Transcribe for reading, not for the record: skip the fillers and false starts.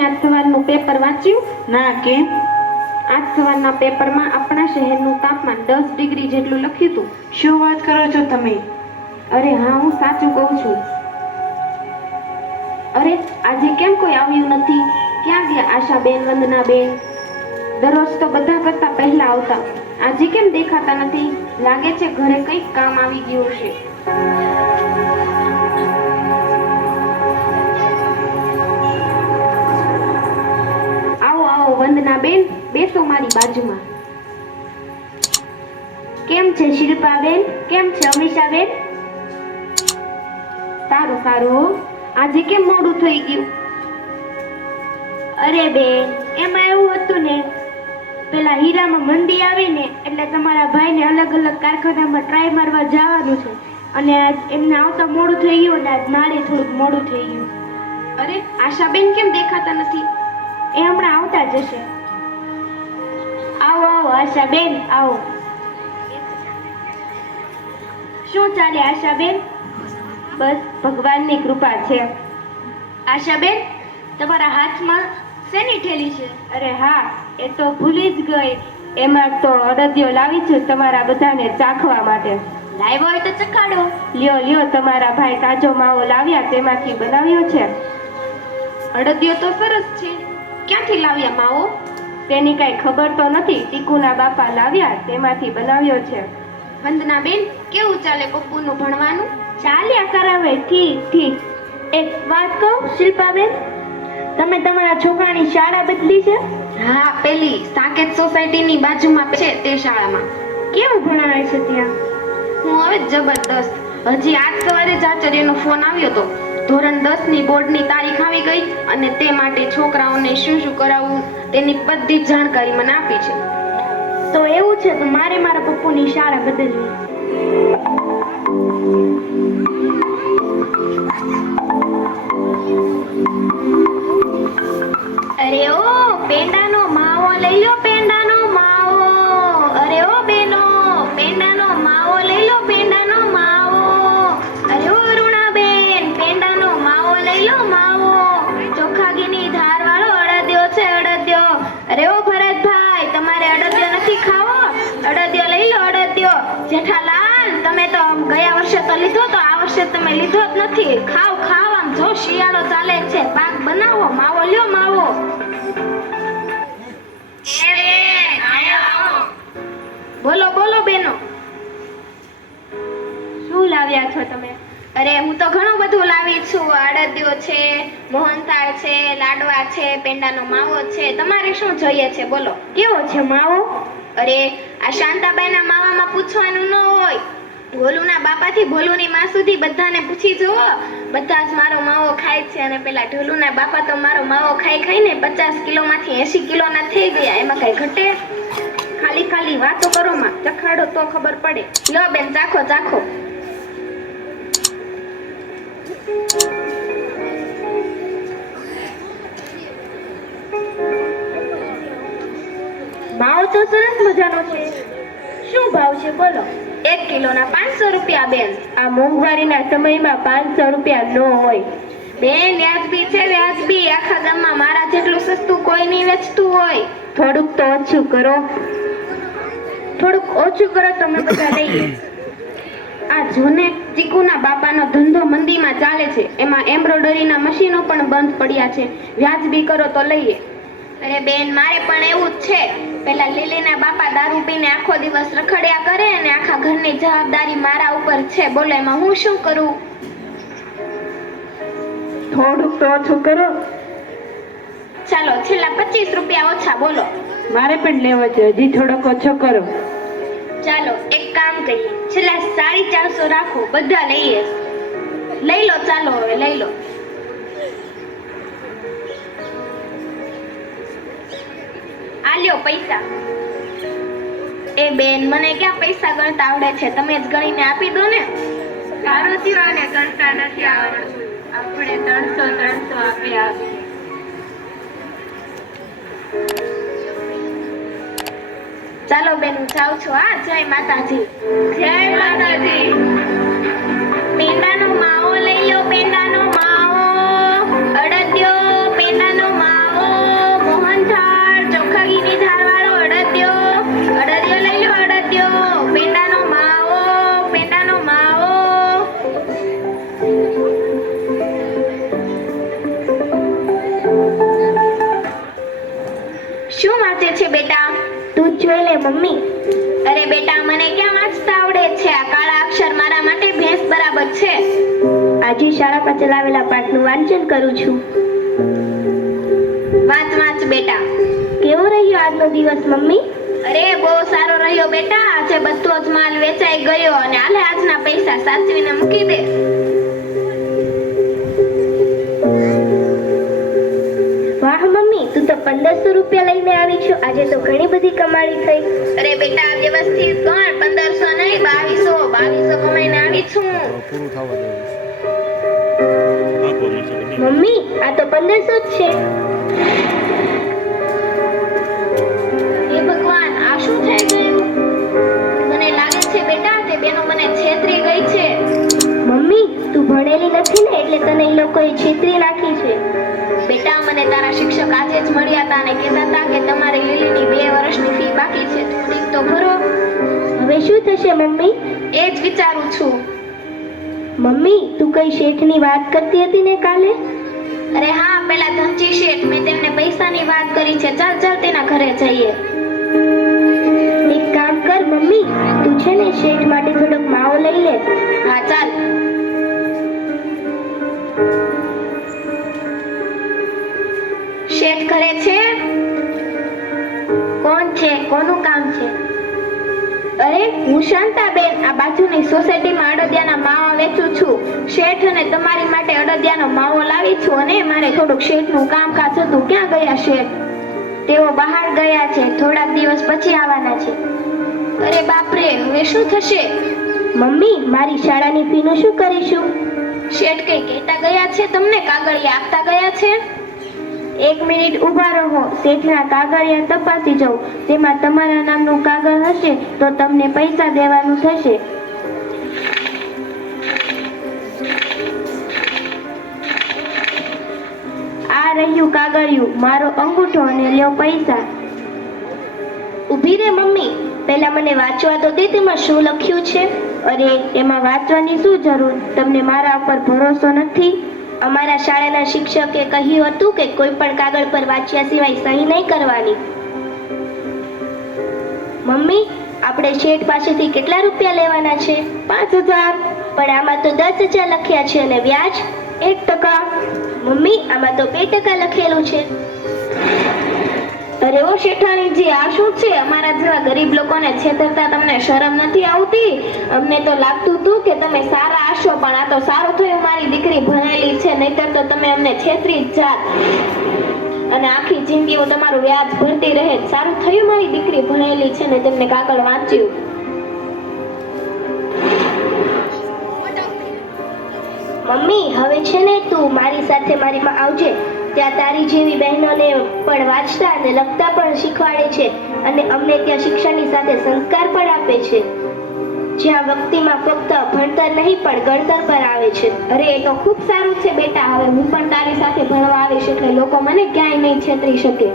તમે આજ સવારનું પેપર વાંચ્યું? ના, કેમ? આજ સવારના પેપરમાં આપણા શહેરનું તાપમાન 10 ડિગ્રી જેટલું લખ્યું હતું. શું વાત કરો છો તમે? અરે હા, હું સાચું કહું છું. અરે આજે કેમ કોઈ આવ્યું નથી? ક્યાં ગયા આશાબેન, વંદનાબેન? દરરોજ તો બધા કરતા પહેલા આવતા, આજે કેમ દેખાતા નથી? લાગે છે ઘરે કંઈક કામ આવી ગયું છે. આવો આવો વંદનાબેન, બેસો મારી બાજુમાં. કેમ છે શિલ્પાબેન? કેમ છે અમીષાબેન? સારું સારું હો. આજે કેમ મોડું થઈ ગયું? અરે બેન, એમાં એવું હતું ને, પેલા હીરામાં મંદી આવી ને, એટલે તમારા ભાઈને અલગ અલગ કારખાનામાં ટ્રાય મારવા જવાનું છે, અને આજ એમને આવતા મોડું થઈ ગયું ને આજ મારે થોડુંક મોડું થઈ ગયું. અરે આશાબેન કેમ દેખાતા નથી? એ હમણાં આવતા જશે. આવો આવો આશાબેન, આવો. શું ચાલે આશાબેન? બસ ભગવાનની કૃપા છે. આશાબેન, તમારા હાથમાં શેની થેલી છે? અરે હા, એ તો ભૂલી જ ગઈ. એમાં તો અડદિયો લાવી છું તમારા બધાને ચાખવા માટે. લાવ્યો હોય તો ચખાડો. લ્યો લ્યો, તમારા ભાઈ તાજો માવો લાવ્યા તેમાંથી બનાવ્યો છે. અડદિયો તો સરસ છે. ક્યાંથી લાવ્યા માવો? તેની કઈ ખબર તો નથી. ટીકુના બાપા લાવ્યા તેમાંથી બનાવ્યો છે. વંદનાબેન, કેવું ચાલે પપ્પુનું ભણવાનું? ચાલ્યા કરાવે, ઠીક ઠીક. એક વાત કહું શિલ્પાબેન, તમે તમારા છોકરાની શાળા બદલી છે? હા, પેલી સાકેત સોસાયટીની બાજુમાં છે તે શાળામાં. કેવું ભણાવે છે ત્યાં? હું હવે જબરદસ્ત. હજી આજ સવારે જ આચાર્યનો ફોન આવ્યો હતો. ધોરણ 10 ની બોર્ડની તારીખ આવી ગઈ અને તે માટે છોકરાઓને શું શું કરાવવું તેની બધી જ જાણકારી મને આપી છે. તો એવું છે તો મારે મારા પપ્પુની શાળા બદલવી. અરે ઓ પેંડાનો માવો લઈ લો, પેંડાનો માવો. અરે ઓ બેનો, પેંડાનો માવો લઈ લો, પેંડાનો માવો. અરે ઓ અરુણાબેન, પેંડાનો માવો લઈ લો, માવો. ચોખા ઘીની ધાર વાળો અડદિયો છે, અડદિયો. અરે ઓ ભરતભાઈ, તમારે અડદિયો નથી ખાવો? અડદિયો લઈ લો, અડદિયો. જેઠાલાલ, તમે તો ગયા વર્ષે તો લીધો તો આ વર્ષે તમે લીધો જ નથી. ખાવ ખાવ, આમ જો શિયાળો ચાલે છે, પાક બનાવો, માવો લ્યો, માવો. બોલો બોલો બેનો, શું લાવ્યા છો તમે? અરે હું તો ઘણું બધું લાવી છું. અડદિયો છે, મોહનથાળ છે, લાડવા છે, પેંડાનો માવો છે. તમારે શું જોઈએ છે બોલો? કેવો છે માવો? અરે આ શાંતાબાઈના માવામાં પૂછવાનું ન હોય. ઢોલુના બાપાથી ભોલુની માં સુધી બધાને પૂછી જુઓ. બધા જ મારો માવો ખાય છે. અને પેલા ઢોલુના બાપા તો મારો માવો ખાઈ ખાઈને 50 કિલોમાંથી 80 કિલોના થઈ ગયા. એમાં કઈ ઘટે? ખાલી ખાલી વાતો કરો માં, ચખાડો તો ખબર પડે. લ્યો બેન, ચાખો ચાખો. માવો તો સરસ મજાનો છે. શું ભાવ છે બોલો? 1 કિલોના 500 રૂપિયા બેન. આ મોંઘવારીના સમયમાં 500 રૂપિયા ન હોય. બેન વ્યાજબી છે, વ્યાજબી. આખા ગામમાં મારા જેટલું સસ્તું કોઈ નહીં વેચતું હોય. થોડુંક તો ઓછું કરો. થોડુંક ઓછું કરો તો અમે બધા લઈએ. આ જોને, ચીકુના બાપાનો ધંધો મંદીમાં ચાલે છે. એમાં એમ્બ્રોઇડરીના મશીનો પણ બંધ પડ્યા છે. વ્યાજબી કરો તો લઈએ. અરે બેન, મારે પણ એવું જ છે. પેલા લીલીના બાપા દારૂ પીને આખો દિવસ રખડ્યા કરે અને આખા ઘરની જવાબદારી મારા ઉપર છે. બોલો, એમાં હું શું કરું? થોડુંક તો ઓછું કરો. ચાલો છેલ્લા 25 રૂપિયા ઓછા બોલો. મારે પણ લેવો છે, હજી થોડોક ઓછો કરો. ચાલો એક કામ કરીએ, છેલ્લા 450 રાખો, બધા લઈએ. લઈ લો, ચાલો હવે લઈ લો. આ લ્યો પૈસા. એ બેન, મને ક્યાં પૈસા ગણતા આવડે છે? તમે જ ગણીને આપી દો ને. સારું થયું આને ગણતા નથી આવડતું. આપણે 300 આપ્યા. ચાલો બેન, હું જાઉં છું. હા, જય માતાજી. જય માતાજી. પેંડાનો માવો લઈ લો, પેંડાનો માવો. અડદિયો, પેંડાનો માવો. જોઈ લે મમ્મી. અરે બેટા મને ક્યાં વાંચતા આવડે છે? આ કાળા અક્ષર મારા માટે ભેંસ બરાબર છે. આજે શાળા પર ચલાવેલા પાઠનું વાંચન કરું છું. વાંચ વાંચ બેટા. કેવો રહ્યો આજનો દિવસ મમ્મી? અરે બહુ સારો રહ્યો બેટા. આજે બધો જ માલ વેચાઈ ગયો અને આલે આજના પૈસા સાચવીને મૂકી દે. વાહ મમ્મી, તું તો 1500 રૂપિયા લઈને આવી છો. આજે તો ઘણી બધી કમાણી થઈ. અરે બેટા વ્યવસ્થિત ગણ. 1500 નહીં 2200 કમાઈને આવી છું. પૂરું થવા દેવું. મમ્મી, આ તો 1500 જ છે. હે ભગવાન, આ શું થઈ ગયું? મને લાગે છે બેટા તે બેનો મને છેતરી ગઈ છે. મમ્મી, તું ભણેલી નથી ને એટલે તને એ લોકોએ છેતરી નાખી છે. બેટા મને તારા શિક્ષક આજે જ મળ્યા હતા અને કહેતા હતા કે તમારી લીલીની 2 વર્ષની ફી બાકી છે. થોડીક તો ભરો. હવે શું થશે મમ્મી? એ જ વિચારું છું. મમ્મી, તું કઈ શેઠની વાત કરતી હતી ને કાલે? અરે હા, પેલા ધનજી શેઠ, મેં તેમને પૈસાની વાત કરી છે. ચાલ ચાલ તેના ઘરે જઈએ. એક કામ કર મમ્મી, તું છે ને શેઠ માટે થોડોક માવો લઈ લે. હા ચાલ. શેઠ ઘરે છે? કોણ છે? કોનું કામ છે? અરે હું શાંતાબેન, આ બાજુની સોસાયટીમાં અડદિયાના માવા વેચું છું. શેઠ અને તમારી માટે અડદિયાનો માવો લાવી છું અને મારે થોડુંક શેઠનું કામકાજ હતું. ક્યાં ગયા શેઠ? તેઓ બહાર ગયા છે. થોડાક દિવસ પછી આવવાના છે. અરે બાપરે, હવે શું થશે? મમ્મી, મારી શાળાની ફીનું શું કરીશું? શેઠ કઈ કહેતા ગયા છે તમને? કાગળિયા આપતા ગયા છે? 1 મિનિટ ઊભા રહો. શેઠના કાગળિયા તપાસી જાઉં. તેમાં તમારા નામનું કાગળ હશે તો તમને પૈસા દેવાનું થશે. આ રહ્યું કાગળિયું, મારો અંગૂઠો અને લ્યો પૈસા. ઊભી રે મમ્મી, પહેલા મને વાંચવા તો દે તેમાં શું લખ્યું છે. અરે એમાં વાંચવાની શું જરૂર? તમને મારા ઉપર ભરોસો નથી? અમારા શાળાના શિક્ષકે કહ્યું હતું કે કોઈ પણ કાગળ પર વાંચ્યા સિવાય સહી નહીં કરવાની. મમ્મી, આપણે શેઠ પાસેથી કેટલા રૂપિયા લેવાના છે? 5000. પણ આમાં તો 10000 લખ્યા છે અને વ્યાજ 1%. મમ્મી, આમાં તો 2% લખેલું છે. અરે ઓ શેઠાણીજી, આ શું છે? અમારા જેવા ગરીબ લોકોને છેતરતા તમને શરમ નથી આવતી? અમને તો લાગતું હતું કે તમે સારા હશો, પણ આ તો સારું થયું મારી દીકરી ભણેલી છે, નહીતર તો તમે અમને છેતરી જ જાત અને આખી જિંદગી હું તમારું વ્યાજ ભરતી રહે. સારું થયું મારી દીકરી ભણેલી છે ને તેમને કાગળ વાંચ્યું. મમ્મી, હવે છે ને તું મારી સાથે મારીમાં આવજે. ત્યાં તારી જેવી બહેનોને પણ વાંચતા અને લખતા પણ શીખવાડે છે અને અમને ત્યાં શિક્ષણની સાથે સંસ્કાર પણ આપે છે. જ્યાં વ્યક્તિમાં ફક્ત ભણતર નહીં પણ ગણતર પણ આવે છે. અરે એ તો ખૂબ સારું છે બેટા. હવે હું પણ તારી સાથે ભણવા આવીશ એટલે લોકો મને ક્યાંય નહીં છેતરી શકે.